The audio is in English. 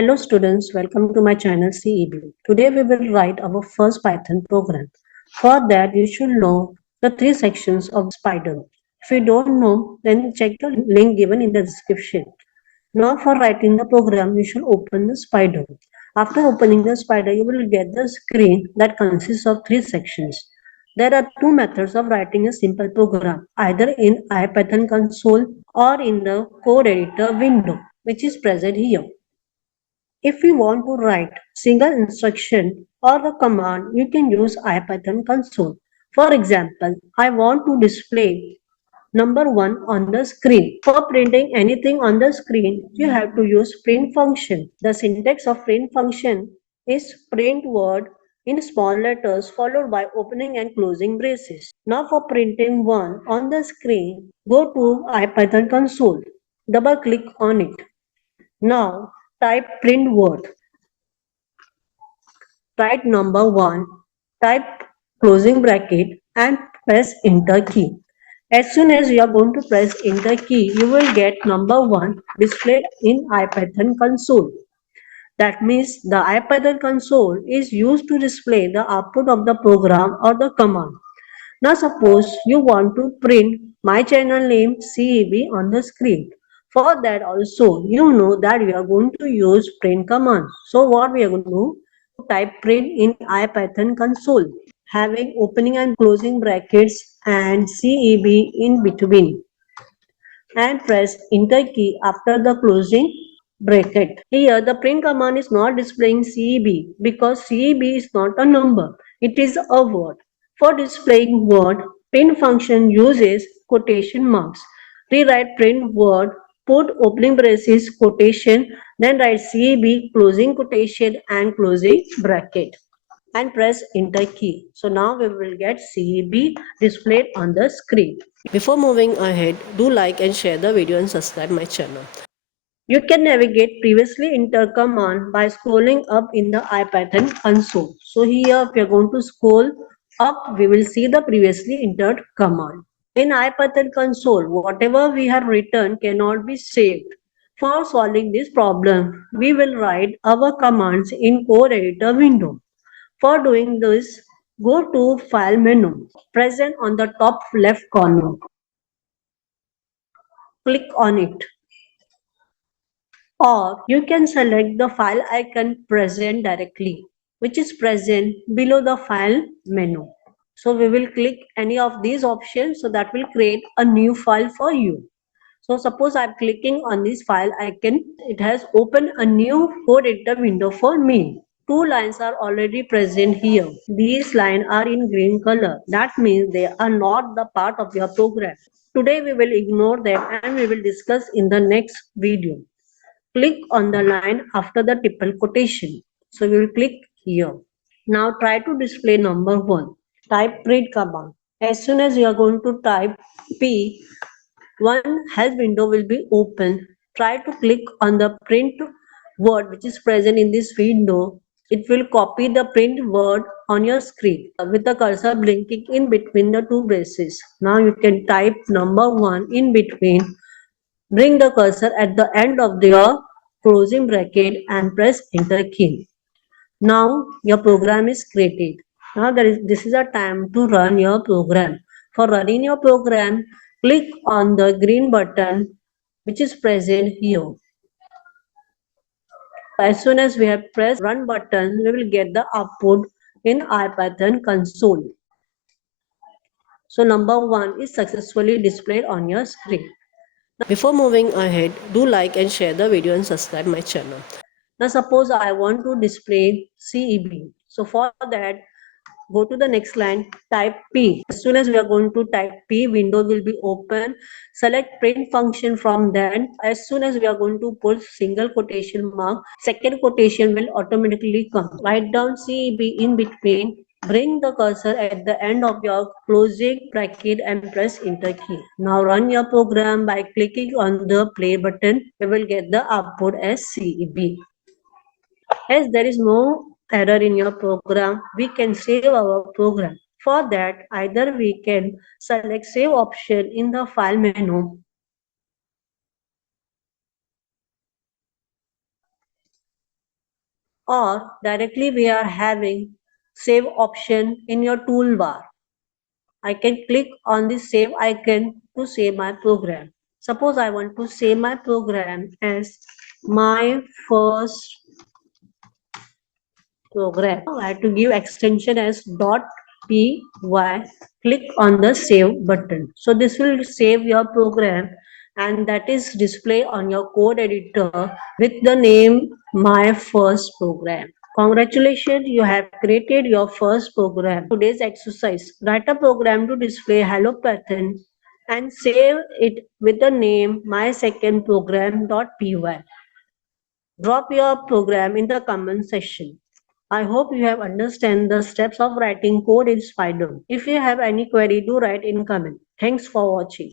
Hello students, welcome to my channel CEB. Today we will write our first Python program. For that you should know the three sections of spyder. If you don't know, then check the link given in the description. Now for writing the program, you should open the spyder. After opening the spyder, you will get the screen that consists of three sections. There are two methods of writing a simple program, either in IPython console or in the code editor window, which is present here. If we want to write single instruction or a command, you can use IPython console. For example, I want to display number 1 on the screen. For printing anything on the screen, you have to use print function. The syntax of print function is print word in small letters followed by opening and closing braces. Now for printing 1 on the screen, go to IPython console. Double click on it. Now type print word. Write number 1, type closing bracket and press enter key. As soon as you are going to press enter key, you will get number 1 displayed in IPython console. That means the IPython console is used to display the output of the program or the command. Now suppose you want to print my channel name CEB on the screen. For that also, you know that we are going to use print command. So what we are going to do? Type print in IPython console, having opening and closing brackets and CEB in between, and press enter key after the closing bracket. Here the print command is not displaying CEB because CEB is not a number, it is a word. For displaying word, print function uses quotation marks. Rewrite print word, put opening braces quotation, then write CEB closing quotation and closing bracket and press enter key. So now we will get CEB displayed on the screen. Before moving ahead, do like and share the video and subscribe my channel. You can navigate previously entered command by scrolling up in the IPython console. So here if we are going to scroll up, we will see the previously entered command. In IPython console, whatever we have written cannot be saved. For solving this problem, we will write our commands in code editor window. For doing this, go to File menu, present on the top left corner. Click on it. Or you can select the file icon present directly, which is present below the File menu. So we will click any of these options, so that will create a new file for you. So suppose I'm clicking on this file icon, it has opened a new code editor window for me. Two lines are already present here. These lines are in green color. That means they are not the part of your program. Today we will ignore them and we will discuss in the next video. Click on the line after the triple quotation. So we will click here. Now try to display number 1. Type print command. As soon as you are going to type P, one help window will be open. Try to click on the print word which is present in this window. It will copy the print word on your screen with the cursor blinking in between the two braces. Now you can type number 1 in between. Bring the cursor at the end of your closing bracket and press enter key. Now your program is created. Now this is a time to run your program. For running your program, click on the green button which is present here. As soon as we have pressed run button, we will get the output in IPython console. So number 1 is successfully displayed on your screen. Before moving ahead, do like and share the video and subscribe my channel. Now suppose I want to display CEB. So for that, go to the next line, type P. As soon as we are going to type P, window will be open. Select print function from then. As soon as we are going to put single quotation mark, second quotation will automatically come. Write down CEB in between. Bring the cursor at the end of your closing bracket and press enter key. Now run your program by clicking on the play button. We will get the output as CEB. As there is no error in your program, we can save our program. For that, either we can select save option in the file menu, or directly we are having save option in your toolbar. I can click on the save icon to save my program. Suppose I want to save my program as my first program. I have to give extension as .py. Click on the save button. So this will save your program and that is display on your code editor with the name my first program. Congratulations, you have created your first program. Today's exercise, write a program to display hello Python and save it with the name my second program.py. Drop your program in the comment section. I hope you have understand the steps of writing code in spyder. If you have any query, do write in comment. Thanks for watching.